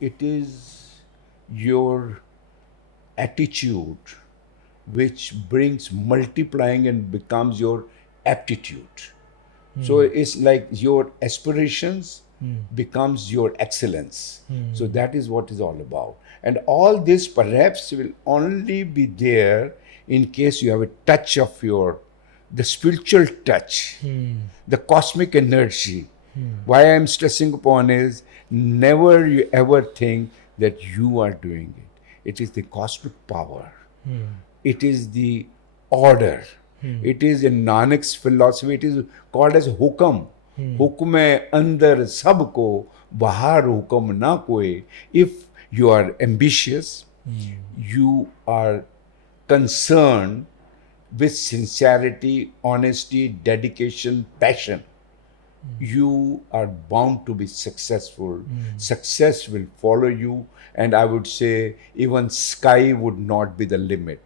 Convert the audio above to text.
It is your attitude which brings multiplying and becomes your aptitude. So it's like your aspirations becomes your excellence. So that is what is all about. And all this perhaps will only be there in case you have a touch of your the spiritual touch, the cosmic energy. Why I'm stressing upon is never you ever think that you are doing it. It is the cosmic power. It is the order. It is in Nanak's philosophy. It is called as hukam. हुक्म अंदर सबको बाहर हुक्म ना कोई. If you are ambitious, you are concerned with sincerity, honesty, dedication, passion, you are bound to be successful. Success will follow you, and I would say even sky would not be the limit.